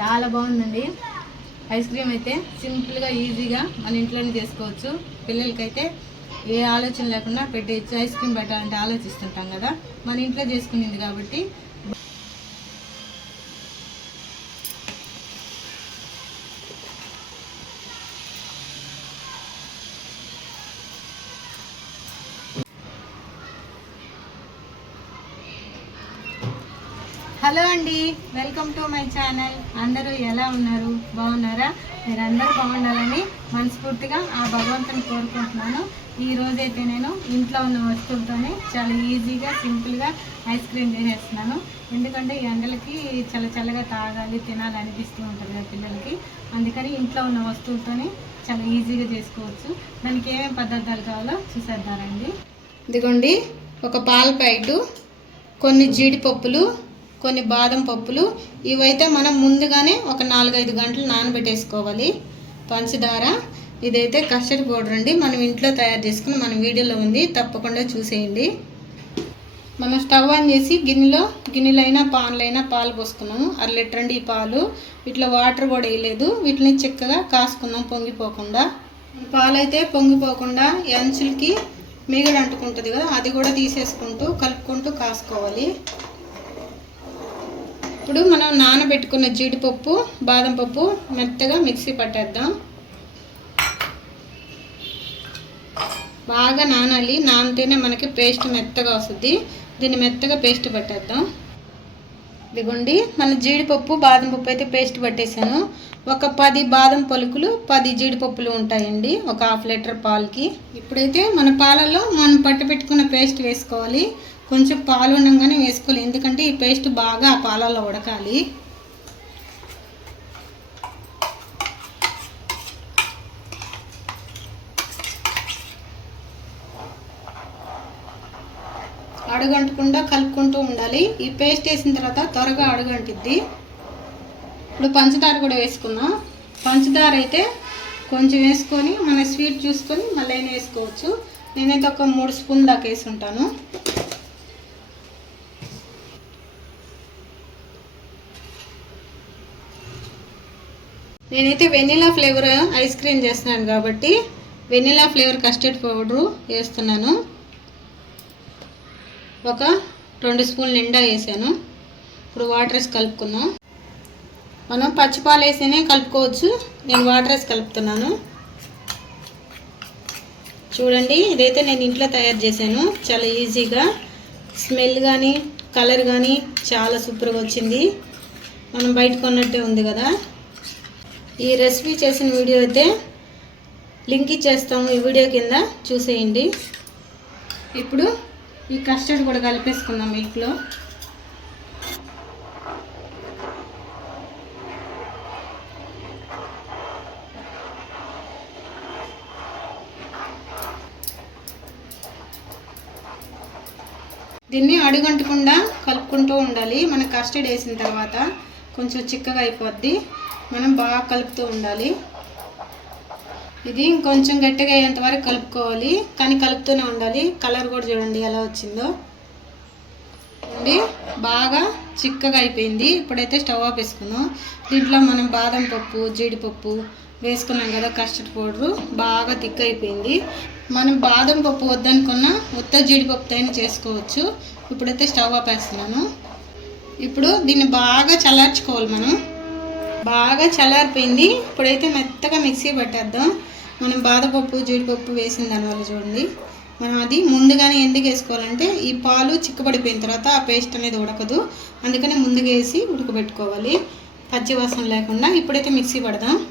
చాలా బాగుందండి. Ice cream అయితే సింపుల్గా ఈజీగా మన ఇంట్లోనే చేసుకోవచ్చు. పిల్లలకైతే ఏ ఆలోచన లేకుండా పెట్టేయచ్చు ఐస్ క్రీమ్ పెట్టాలంటే ఆలోచిస్తుంటాం కదా. మన ఇంట్లో చేసుకునేది కాబట్టి హలో అండి వెల్కమ్ టు మై ఛానల్. అందరూ ఎలా ఉన్నారు? బాగున్నారా? మీరు అందరూ బాగుండాలని మనస్ఫూర్తిగా ఆ భగవంతుని కోరుకుంటున్నాను. ఈ రోజైతే నేను ఇంట్లో ఉన్న వస్తువులతోనే చాలా ఈజీగా సింపుల్గా ఐస్ క్రీమ్ చేసేస్తున్నాను ఎందుకంటే ఈ ఎండలకి చల్ల చల్లగా తాగాలి తినాలి అనిపిస్తూ ఉంటుంది కదా పిల్లలకి. అందుకని ఇంట్లో ఉన్న వస్తువులతోనే చాలా ఈజీగా చేసుకోవచ్చు. దానికి ఏమేమి పదార్థాలు కావాలో చూసేద్దారండి ఇదిగోండి ఒక పాల ప్యాకెటు కొన్ని జీడిపప్పులు కొన్ని బాదం పప్పులు. ఇవైతే మనం ముందుగానే ఒక నాలుగైదు గంటలు నానబెట్టేసుకోవాలి. పంచదార. ఇదైతే కస్టర్డ్ పౌడర్ అండి. మనం ఇంట్లో తయారు చేసుకుని మన వీడియోలో ఉంది. తప్పకుండా చూసేయండి. మనం స్టవ్ ఆన్ చేసి గిన్నెలో గిన్నెలైనా పాన్లైనా పాలు పోసుకున్నాము. అర లీటర్ అండి ఈ పాలు. ఇట్లా వాటర్ కూడా వేయలేదు. వీటిని చిక్కగా కాసుకున్నాం పొంగిపోకుండా. పాలు అయితే పొంగిపోకుండా ఎంచులకి మిగడ అంటుకుంటుంది కదా అది కూడా తీసేసుకుంటూ కలుపుకుంటూ కాసుకోవాలి. ఇప్పుడు మనం నానబెట్టుకున్న జీడిపప్పు బాదం పప్పు మెత్తగా మిక్సీ పట్టేద్దాం. బాగా నానాలి. నానితేనే మనకి పేస్ట్ మెత్తగా వస్తుంది. దీన్ని మెత్తగా పేస్ట్ పట్టేద్దాం. ఇదిగోండి మన జీడిపప్పు బాదం పప్పు అయితే పేస్ట్ పట్టేశాను ఒక పది బాదం పలుకులు పది జీడిపప్పులు ఉంటాయండి ఒక హాఫ్ లీటర్ పాలకి. ఇప్పుడైతే మన పాలలో మనం పట్టు పెట్టుకున్న పేస్ట్ వేసుకోవాలి. కొంచెం పాలు ఉండగానే వేసుకోవాలి. ఎందుకంటే ఈ పేస్ట్ బాగా ఆ పాలల్లో ఉడకాలి. అడుగంటకుండా కలుపుకుంటూ ఉండాలి. ఈ పేస్ట్ వేసిన తర్వాత త్వరగా అడుగంటిద్ది. ఇప్పుడు పంచదార కూడా వేసుకుందాం. పంచదార అయితే కొంచెం వేసుకొని మన స్వీట్ చూసుకొని మళ్ళీ వేసుకోవచ్చు. నేనైతే ఒక మూడు స్పూన్ దాకా వేసి నేనైతే వెనిలా ఫ్లేవర్ ఐస్ క్రీమ్ చేస్తున్నాను కాబట్టి వెనిలా ఫ్లేవర్ కస్టర్డ్ పౌడరు వేస్తున్నాను. ఒక రెండు స్పూన్లు నిండా వేసాను. ఇప్పుడు వాటర్ వేసి కలుపుకుందాం. మనం పచ్చిపాలు వేసేనే కలుపుకోవచ్చు. నేను వాటర్ వేసి కలుపుతున్నాను. చూడండి ఇదైతే నేను ఇంట్లో తయారు చేశాను. చాలా ఈజీగా. స్మెల్ కానీ కలర్ కానీ చాలా సూపర్గా వచ్చింది. మనం బయట కొన్నట్టే ఉంది కదా. ఈ రెసిపీ చేసిన వీడియో అయితే లింక్ ఇచ్చేస్తాము ఈ వీడియో కింద. చూసేయండి. ఇప్పుడు ఈ కస్టర్డ్ కూడా కలిపేసుకుందాం మిల్క్లో దీన్ని అడుగంటకుండా కలుపుకుంటూ ఉండాలి. మనం కస్టర్డ్ వేసిన తర్వాత కొంచెం చిక్కగా అయిపోద్ది. మనం బాగా కలుపుతూ ఉండాలి. ఇది ఇంకొంచెం గట్టిగా అయ్యేంత వరకు కలుపుకోవాలి. కానీ కలుపుతూనే ఉండాలి. కలర్ కూడా చూడండి ఎలా వచ్చిందో. అండి బాగా చిక్కగా అయిపోయింది. ఇప్పుడైతే స్టవ్ ఆఫ్ వేసుకుందాం దీంట్లో మనం బాదం పప్పు జీడిపప్పు వేసుకున్నాం కదా కస్టర్డ్ పౌడరు. బాగా థిక్ అయిపోయింది. మనం బాదం పప్పు వద్దనుకున్న ఉత్త జీడిపప్పుతో అయినా చేసుకోవచ్చు. ఇప్పుడైతే స్టవ్ ఆఫ్ వేస్తున్నాను ఇప్పుడు దీన్ని బాగా చల్లార్చుకోవాలి మనం. బాగా చల్లారిపోయింది. ఇప్పుడైతే మెత్తగా మిక్సీ పట్టేద్దాం. మనం బాదపప్పు జీడిపప్పు వేసిన దానివల్ల చూడండి. మనం అది ముందుగానే ఎందుకు వేసుకోవాలంటే ఈ పాలు చిక్కబడిపోయిన తర్వాత ఆ పేస్ట్ అనేది ఉడకదు. అందుకని ముందుగా వేసి ఉడకబెట్టుకోవాలి. పచ్చి వాసన లేకుండా ఇప్పుడైతే మిక్సీ పడదాం.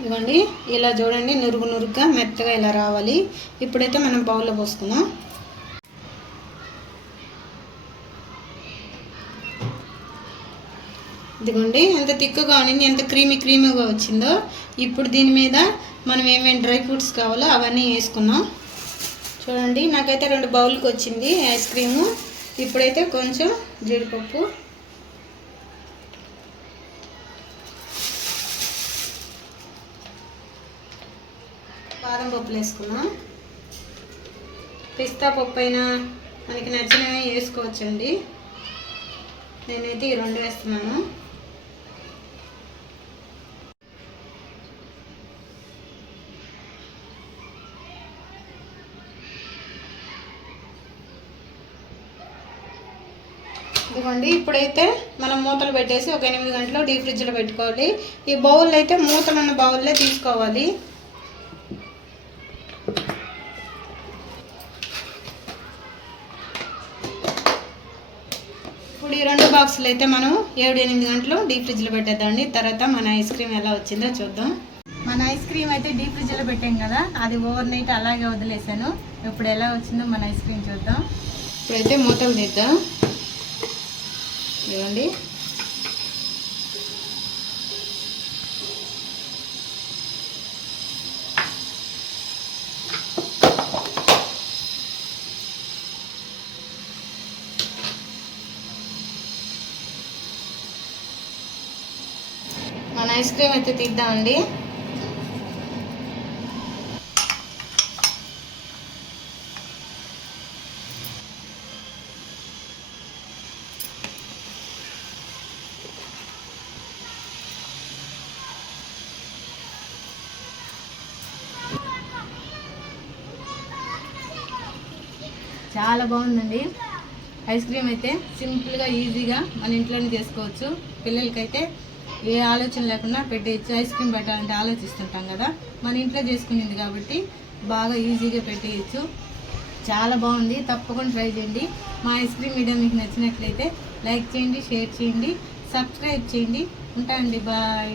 ఇదిగోండి ఇలా చూడండి నురుగు నురుగ్గా మెత్తగా ఇలా రావాలి. ఇప్పుడైతే మనం బౌల్లో పోసుకుందాం. ఇదిగోండి ఎంత తిక్కుగా ఉన్నింది ఎంత క్రీమీ క్రీమీగా వచ్చిందో. ఇప్పుడు దీని మీద మనం ఏమేమి డ్రై ఫ్రూట్స్ కావాలో అవన్నీ వేసుకున్నాం చూడండి నాకైతే రెండు బౌల్కి వచ్చింది ఐస్ క్రీము. ఇప్పుడైతే కొంచెం జీడిపప్పు. బాదం పప్పులు వేసుకున్నాం పిస్తా పప్పు అయినా మనకి నచ్చినవి వేసుకోవచ్చండి. నేనైతే ఈ రెండు వేస్తున్నాను. ఇవ్వండి ఇప్పుడైతే మనం మూతలు పెట్టేసి ఒక ఎనిమిది గంటలు డీప్ ఫ్రిడ్జ్లో పెట్టుకోవాలి. ఈ బౌల్ అయితే మూతలు ఉన్న బౌల్లే తీసుకోవాలి. ఇప్పుడు ఈ రెండు బాక్సులు అయితే మనం ఏడు ఎనిమిది గంటలు డీప్ ఫ్రిడ్జ్లో పెట్టేద్దామండి. తర్వాత మన ఐస్ క్రీమ్ ఎలా వచ్చిందో చూద్దాం. మన ఐస్ క్రీమ్ అయితే డీప్ ఫ్రిడ్జ్లో పెట్టాం కదా అది ఓవర్ నైట్ అలాగే వదిలేసాను. ఇప్పుడు ఎలా వచ్చిందో మన ఐస్ క్రీమ్ చూద్దాం. ఇప్పుడైతే మూతలు తీద్దాం. ఇవ్వండి మన ఐస్ క్రీమ్ అయితే తీద్దామండి. చాలా బాగుందండి. ఐస్ క్రీమ్ అయితే సింపుల్గా ఈజీగా మన ఇంట్లోనే చేసుకోవచ్చు. పిల్లలకైతే ఏ ఆలోచన లేకుండా పెట్టేయచ్చు. ఐస్ క్రీమ్ పెట్టాలంటే ఆలోచిస్తుంటాం కదా. మన ఇంట్లో చేసుకునేది కాబట్టి బాగా ఈజీగా పెట్టేయచ్చు. చాలా బాగుంది. తప్పకుండా ట్రై చేయండి. మా ఐస్ క్రీమ్ వీడియో మీకు నచ్చినట్లయితే లైక్ చేయండి షేర్ చేయండి సబ్స్క్రైబ్ చేయండి. ఉంటానండి బాయ్.